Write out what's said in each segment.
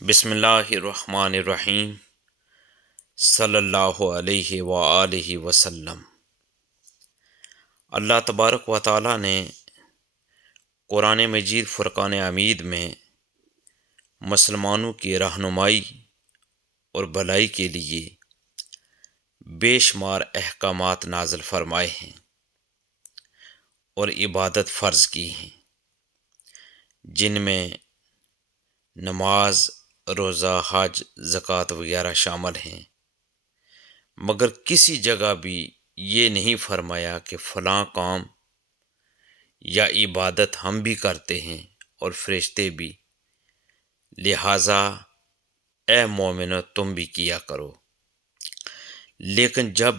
بسم اللہ الرحمن الرحیم صلی اللہ علیہ وآلہ وسلم۔ اللہ تبارک و تعالی نے قرآن مجید فرقان حمید میں مسلمانوں کی رہنمائی اور بھلائی کے لیے بے شمار احکامات نازل فرمائے ہیں اور عبادت فرض کی ہیں، جن میں نماز، روزہ، حج، زکوٰۃ وغیرہ شامل ہیں، مگر کسی جگہ بھی یہ نہیں فرمایا کہ فلاں کام یا عبادت ہم بھی کرتے ہیں اور فرشتے بھی، لہٰذا اے مومنو تم بھی کیا کرو۔ لیکن جب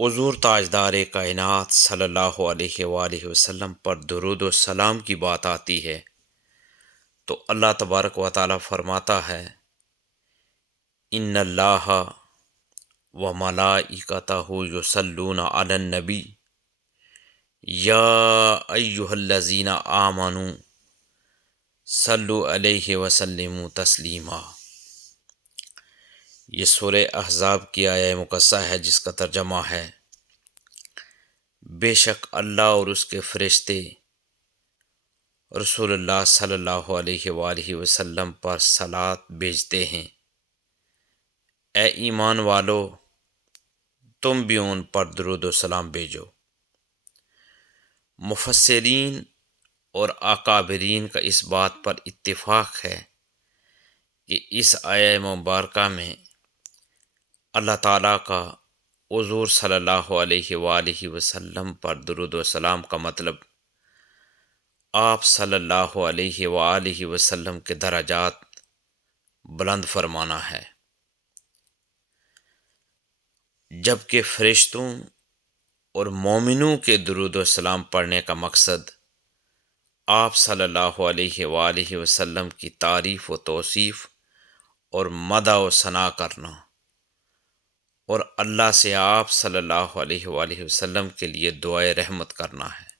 حضور تاجدار کائنات صلی اللہ علیہ وآلہ وسلم پر درود و سلام کی بات آتی ہے تو اللہ تبارک و تعالی فرماتا ہے، ان اللہ و ملائکتہ یصلون علی النبی یا ایہا الذین آمنوا صلوا علیہ وسلموا تسلیما۔ یہ سورہ احزاب کی آیہ مقدسہ ہے جس کا ترجمہ ہے، بے شک اللہ اور اس کے فرشتے رسول اللہ صلی اللہ علیہ وآلہ وسلم پر صلوات بھیجتے ہیں، اے ایمان والو تم بھی ان پر درود و سلام بھیجو۔ مفسرین اور اکابرین کا اس بات پر اتفاق ہے کہ اس آیہ مبارکہ میں اللہ تعالیٰ کا حضور صلی اللہ علیہ وآلہ وسلم پر درود و سلام کا مطلب آپ صلی اللہ علیہ وآلہ وسلم کے درجات بلند فرمانا ہے، جبکہ فرشتوں اور مومنوں کے درود و سلام پڑھنے کا مقصد آپ صلی اللہ علیہ وآلہ وسلم کی تعریف و توصیف اور مدح و ثنا کرنا اور اللہ سے آپ صلی اللہ علیہ وآلہ وسلم کے لیے دعائے رحمت کرنا ہے۔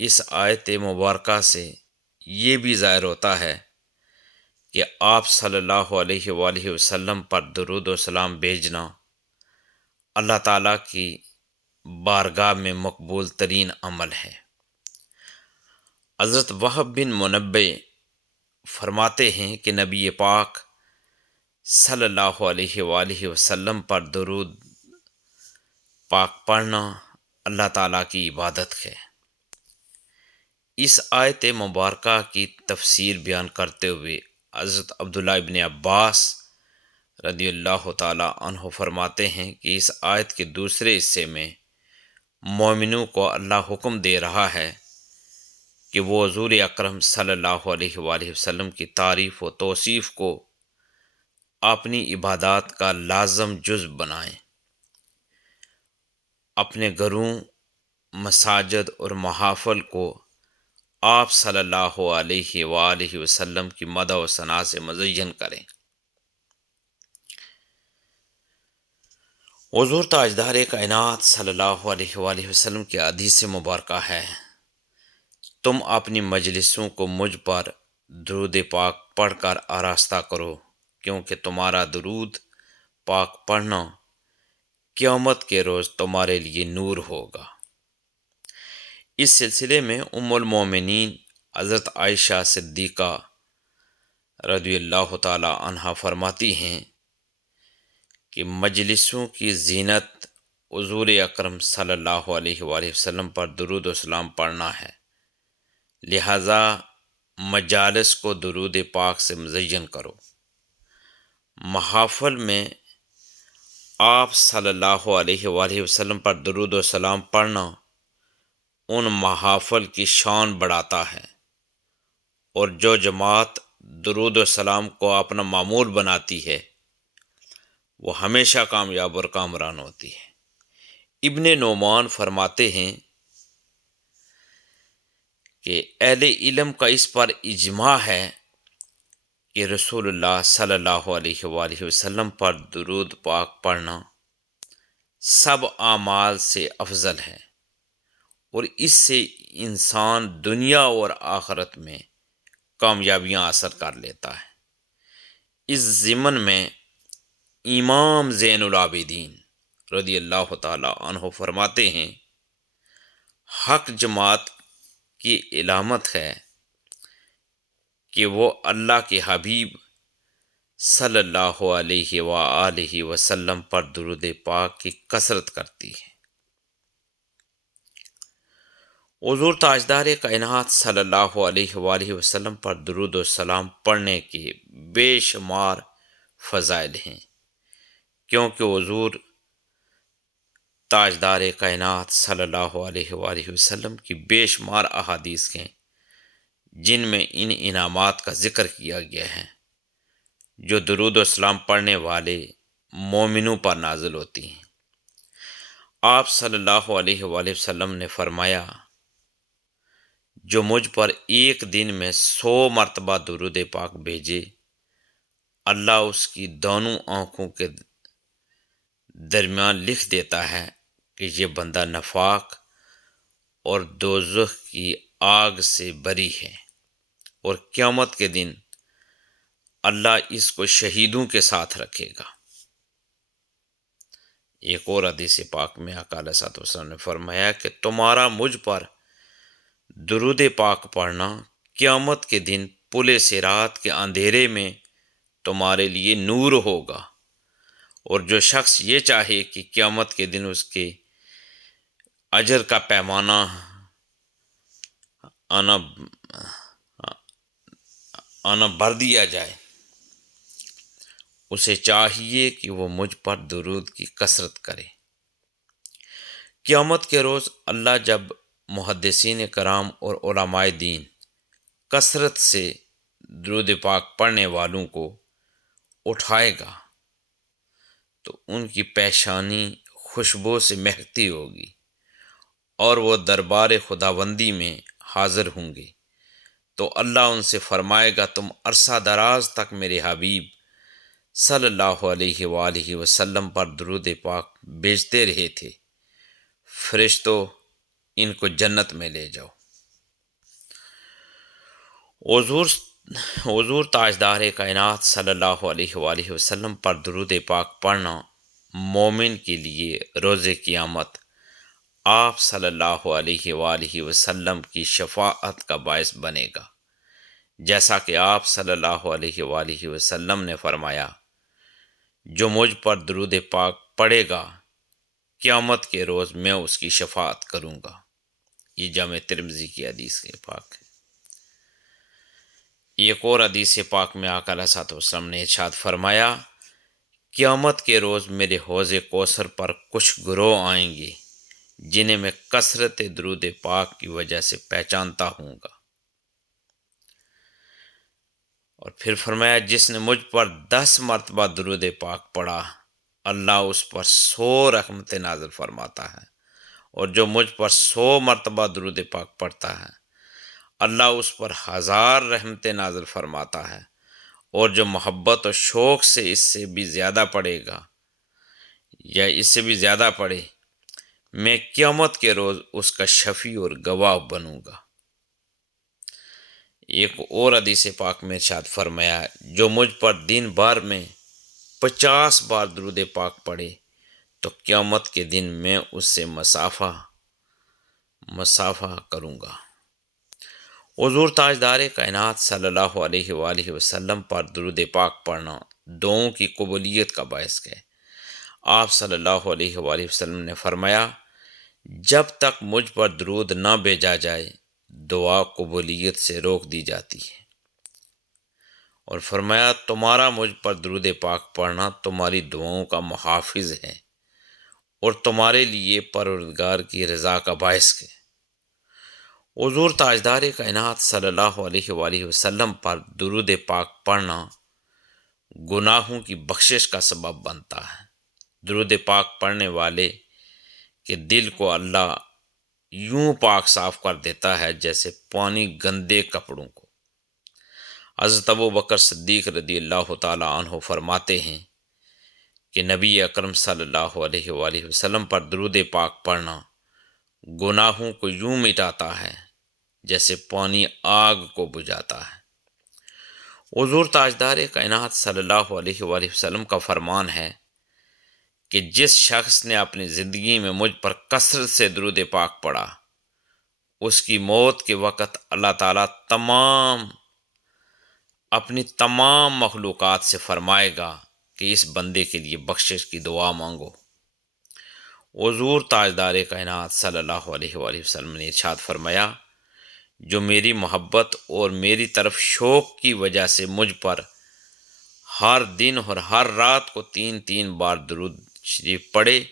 اس آیت مبارکہ سے یہ بھی ظاہر ہوتا ہے کہ آپ صلی اللہ علیہ وآلہ وسلم پر درود و سلام بھیجنا اللہ تعالیٰ کی بارگاہ میں مقبول ترین عمل ہے۔ حضرت وہب بن منبع فرماتے ہیں کہ نبی پاک صلی اللہ علیہ وآلہ وسلم پر درود پاک پڑھنا اللہ تعالیٰ کی عبادت ہے۔ اس آیت مبارکہ کی تفسیر بیان کرتے ہوئے حضرت عبداللہ ابن عباس رضی اللہ تعالیٰ عنہ فرماتے ہیں کہ اس آیت کے دوسرے حصے میں مومنوں کو اللہ حکم دے رہا ہے کہ وہ حضور اکرم صلی اللہ علیہ وآلہ وسلم کی تعریف و توصیف کو اپنی عبادات کا لازم جز بنائیں، اپنے گھروں، مساجد اور محافل کو آپ صلی اللہ علیہ وآلہ وسلم کی مدح و ثنا سے مزین کریں۔ حضور تاجدار کائنات صلی اللہ علیہ وآلہ وسلم کی حدیث مبارکہ ہے، تم اپنی مجلسوں کو مجھ پر درود پاک پڑھ کر آراستہ کرو، کیونکہ تمہارا درود پاک پڑھنا قیامت کے روز تمہارے لیے نور ہوگا۔ اس سلسلے میں ام المومنین حضرت عائشہ صدیقہ رضی اللہ تعالی عنہا فرماتی ہیں کہ مجلسوں کی زینت حضور اکرم صلی اللہ علیہ وآلہ وسلم پر درود و سلام پڑھنا ہے، لہذا مجالس کو درود پاک سے مزین کرو۔ محافل میں آپ صلی اللہ علیہ وآلہ وسلم پر درود و سلام پڑھنا ان محافل کی شان بڑھاتا ہے، اور جو جماعت درود و سلام کو اپنا معمول بناتی ہے وہ ہمیشہ کامیاب اور کامران ہوتی ہے۔ ابن نعمان فرماتے ہیں کہ اہل علم کا اس پر اجماع ہے کہ رسول اللہ صلی اللہ علیہ وآلہ وسلم پر درود پاک پڑھنا سب اعمال سے افضل ہے، اور اس سے انسان دنیا اور آخرت میں کامیابیاں حاصل کر لیتا ہے۔ اس ضمن میں امام زین العابدین رضی اللہ تعالی عنہ فرماتے ہیں، حق جماعت کی علامت ہے کہ وہ اللہ کے حبیب صلی اللہ علیہ وآلہ وسلم پر درود پاک کی کثرت کرتی ہے۔ حضور تاجدار کائنات صلی اللہ علیہ وآلہ وسلم پر درود و سلام پڑھنے کے بے شمار فضائل ہیں، کیونکہ حضور تاجدار کائنات صلی اللہ علیہ وآلہ وسلم کی بے شمار احادیث ہیں جن میں ان انعامات کا ذکر کیا گیا ہے جو درود و سلام پڑھنے والے مومنوں پر نازل ہوتی ہیں۔ آپ صلی اللہ علیہ وآلہ وسلم نے فرمایا، جو مجھ پر ایک دن میں 100 مرتبہ درود پاک بھیجے، اللہ اس کی دونوں آنکھوں کے درمیان لکھ دیتا ہے کہ یہ بندہ نفاق اور دوزخ کی آگ سے بری ہے، اور قیامت کے دن اللہ اس کو شہیدوں کے ساتھ رکھے گا۔ ایک اور حدیث پاک میں آقا علیہ الصلوۃ والسلام نے فرمایا کہ تمہارا مجھ پر درود پاک پڑھنا قیامت کے دن پل صراط کے اندھیرے میں تمہارے لیے نور ہوگا، اور جو شخص یہ چاہے کہ قیامت کے دن اس کے اجر کا پیمانہ آنا بھر دیا جائے، اسے چاہیے کہ وہ مجھ پر درود کی کثرت کرے۔ قیامت کے روز اللہ جب محدثین کرام اور علماء دین کثرت سے درود پاک پڑھنے والوں کو اٹھائے گا تو ان کی پیشانی خوشبو سے مہکتی ہوگی، اور وہ دربار خداوندی میں حاضر ہوں گے تو اللہ ان سے فرمائے گا، تم عرصہ دراز تک میرے حبیب صلی اللہ علیہ وآلہ وسلم پر درود پاک بھیجتے رہے تھے، فرشتوں ان کو جنت میں لے جاؤ۔ حضور تاجدار کائنات صلی اللہ علیہ وآلہ وسلم پر درود پاک پڑھنا مومن کے لیے روز قیامت آپ صلی اللہ علیہ وآلہ وسلم کی شفاعت کا باعث بنے گا، جیسا کہ آپ صلی اللہ علیہ وآلہ وسلم نے فرمایا، جو مجھ پر درود پاک پڑھے گا قیامت کے روز میں اس کی شفاعت کروں گا۔ یہ جامع ترمذی کی حدیث کے پاک ہے۔ ایک اور حدیث پاک میں آقا علیہ الصلوۃ والسلام نے ارشاد فرمایا، قیامت کے روز میرے حوض کوثر پر کچھ گروہ آئیں گے جنہیں میں کثرت درود پاک کی وجہ سے پہچانتا ہوں گا۔ اور پھر فرمایا، جس نے مجھ پر 10 مرتبہ درود پاک پڑھا، اللہ اس پر 100 رحمتیں نازل فرماتا ہے، اور جو مجھ پر 100 مرتبہ درود پاک پڑھتا ہے، اللہ اس پر 1000 رحمتیں نازل فرماتا ہے، اور جو محبت و شوق سے اس سے بھی زیادہ پڑھے گا یا اس سے بھی زیادہ پڑھے، میں قیامت کے روز اس کا شفیع اور گواہ بنوں گا۔ ایک اور حدیث پاک میں ارشاد فرمایا، جو مجھ پر دن بھر میں 50 بار درود پاک پڑھے تو قیامت کے دن میں اس سے مسافہ کروں گا۔ حضور تاجدار کائنات صلی اللہ علیہ وآلہ وسلم پر درود پاک پڑھنا دعاؤں کی قبولیت کا باعث ہے۔ آپ صلی اللہ علیہ وآلہ وسلم نے فرمایا، جب تک مجھ پر درود نہ بھیجا جائے دعا قبولیت سے روک دی جاتی ہے، اور فرمایا، تمہارا مجھ پر درود پاک پڑھنا تمہاری دعاؤں کا محافظ ہے اور تمہارے لیے پروردگار کی رضا کا باعث ہے۔ حضور تاجدار کائنات صلی اللہ علیہ وآلہ وسلم پر درود پاک پڑھنا گناہوں کی بخشش کا سبب بنتا ہے۔ درود پاک پڑھنے والے کے دل کو اللہ یوں پاک صاف کر دیتا ہے جیسے پانی گندے کپڑوں کو۔ حضرت ابوبکر صدیق رضی اللہ تعالی عنہ فرماتے ہیں کہ نبی اکرم صلی اللہ علیہ وآلہ وسلم پر درود پاک پڑھنا گناہوں کو یوں مٹاتا ہے جیسے پانی آگ کو بجھاتا ہے۔ حضور تاجدار کائنات صلی اللہ علیہ وآلہ وسلم کا فرمان ہے کہ جس شخص نے اپنی زندگی میں مجھ پر کثرت سے درود پاک پڑھا، اس کی موت کے وقت اللہ تعالیٰ اپنی تمام مخلوقات سے فرمائے گا کہ اس بندے کے لیے بخشش کی دعا مانگو۔ حضور تاجدار کائنات صلی اللہ علیہ وآلہ وسلم نے ارشاد فرمایا، جو میری محبت اور میری طرف شوق کی وجہ سے مجھ پر ہر دن اور ہر رات کو 3 بار درود شریف پڑھے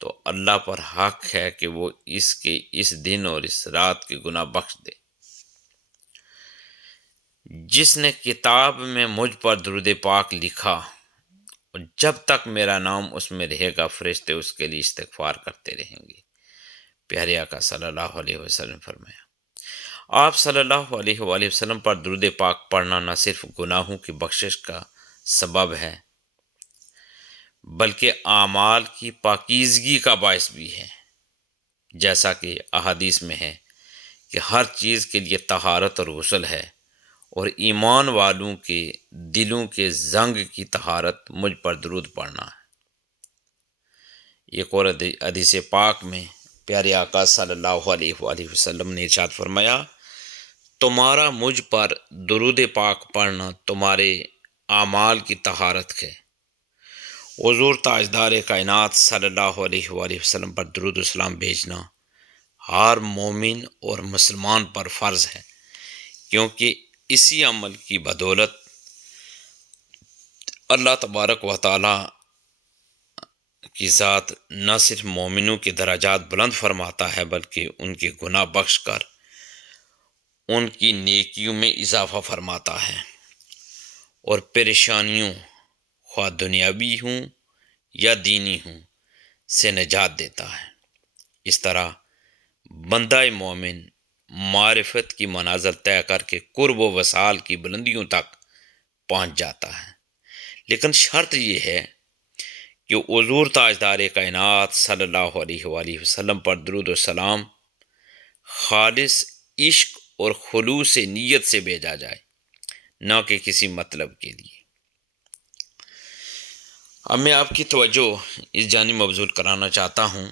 تو اللہ پر حق ہے کہ وہ اس دن اور اس رات کے گناہ بخش دے۔ جس نے کتاب میں مجھ پر درود پاک لکھا اور جب تک میرا نام اس میں رہے گا، فرشتے اس کے لیے استغفار کرتے رہیں گے۔ پیارے آقا صلی اللہ علیہ وسلم فرمایا، آپ صلی اللہ علیہ وآلہ وسلم پر درود پاک پڑھنا نہ صرف گناہوں کی بخشش کا سبب ہے بلکہ اعمال کی پاکیزگی کا باعث بھی ہے، جیسا کہ احادیث میں ہے کہ ہر چیز کے لیے طہارت اور غسل ہے، اور ایمان والوں کے دلوں کے زنگ کی طہارت مجھ پر درود پڑھنا ہے۔ ایک اور حدیث پاک میں پیارے آقا صلی اللہ علیہ وآلہ وسلم نے ارشاد فرمایا، تمہارا مجھ پر درود پاک پڑھنا تمہارے اعمال کی طہارت ہے۔ حضور تاجدار کائنات صلی اللہ علیہ وآلہ وسلم پر درود و سلام بھیجنا ہر مومن اور مسلمان پر فرض ہے، کیونکہ اسی عمل کی بدولت اللہ تبارک و تعالی کی ذات نہ صرف مومنوں کے درجات بلند فرماتا ہے بلکہ ان کے گناہ بخش کر ان کی نیکیوں میں اضافہ فرماتا ہے اور پریشانیوں خواہ دنیاوی ہوں یا دینی ہوں سے نجات دیتا ہے۔ اس طرح بندہ مومن معرفت کی منازل طے کر کے قرب و وصال کی بلندیوں تک پہنچ جاتا ہے، لیکن شرط یہ ہے کہ حضور تاجدار کائنات صلی اللہ علیہ وآلہ وسلم پر درود و سلام خالص عشق اور خلوص نیت سے بھیجا جائے، نہ کہ کسی مطلب کے لیے۔ اب میں آپ کی توجہ اس جانب مبذول کرانا چاہتا ہوں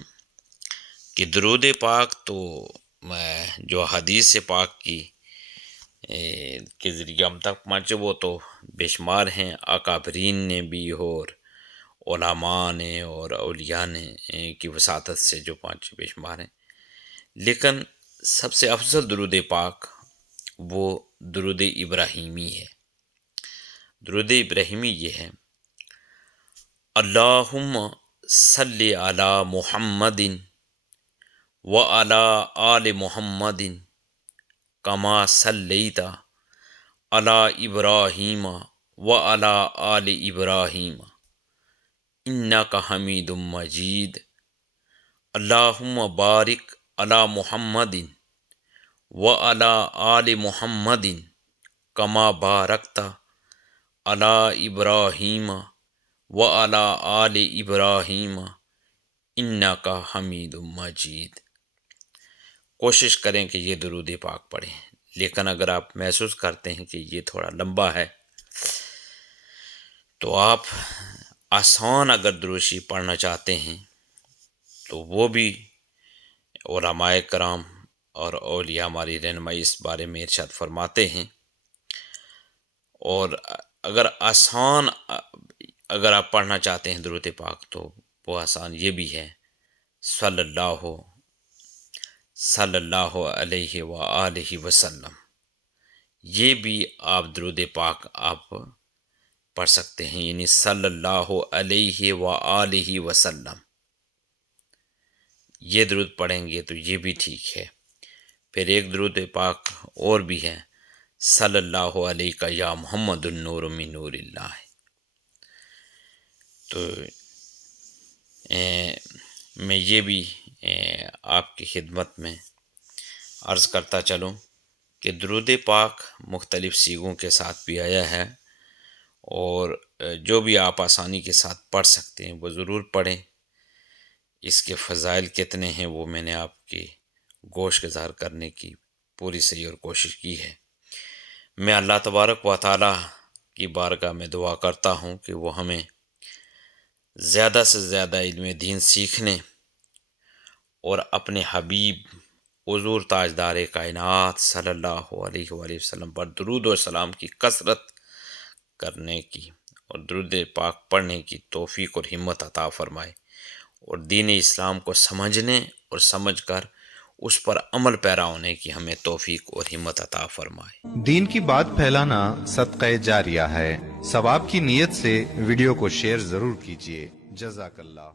کہ درود پاک تو جو حدیث پاک کی کے ذریعے ہم تک پہنچے وہ تو بے شمار ہیں، اکابرین نے بھی اور علماء نے اور اولیاء نے کی وساطت سے جو پانچ بے شمار ہیں، لیکن سب سے افضل درود پاک وہ درود ابراہیمی ہے۔ درود ابراہیمی یہ ہے، اللہم صلی علی محمد وعلی آل محمد کما صلیت علی ابراہیم وعلی آل ابراہیم انک حمید مجید، اللہم بارک علی محمد وعلی آل محمد کما بارکت علی ابراہیم وعلی آل ابراہیم انک حمید مجید۔ کوشش کریں کہ یہ درود پاک پڑھیں، لیکن اگر آپ محسوس کرتے ہیں کہ یہ تھوڑا لمبا ہے تو آپ آسان اگر درود شریف پڑھنا چاہتے ہیں تو وہ بھی علماء کرام اور اولیاء ہماری رہنمائی اس بارے میں ارشاد فرماتے ہیں۔ اور اگر آپ پڑھنا چاہتے ہیں درود پاک تو وہ آسان یہ بھی ہے، صلی اللہ علیہ وآلہ وسلم، یہ بھی آپ درود پاک آپ پڑھ سکتے ہیں، یعنی صلی اللہ علیہ وآلہ وسلم، یہ درود پڑھیں گے تو یہ بھی ٹھیک ہے۔ پھر ایک درود پاک اور بھی ہے، صلی اللہ علیہ یا محمد النور من نور اللہ۔ تو میں یہ بھی آپ کی خدمت میں عرض کرتا چلوں کہ درود پاک مختلف سیغوں کے ساتھ بھی آیا ہے، اور جو بھی آپ آسانی کے ساتھ پڑھ سکتے ہیں وہ ضرور پڑھیں۔ اس کے فضائل کتنے ہیں وہ میں نے آپ کی گوش گزار کرنے کی پوری صحیح اور کوشش کی ہے۔ میں اللہ تبارک و تعالی کی بارگاہ میں دعا کرتا ہوں کہ وہ ہمیں زیادہ سے زیادہ علم دین سیکھنے اور اپنے حبیب حضور تاجدار کائنات صلی اللہ علیہ وآلہ وسلم پر درود و سلام کی کثرت کرنے کی اور درود پاک پڑھنے کی توفیق اور ہمت عطا فرمائے، اور دین اسلام کو سمجھنے اور سمجھ کر اس پر عمل پیرا ہونے کی ہمیں توفیق اور ہمت عطا فرمائے۔ دین کی بات پھیلانا صدقہ جاریہ ہے، ثواب کی نیت سے ویڈیو کو شیئر ضرور کیجیے۔ جزاک اللہ۔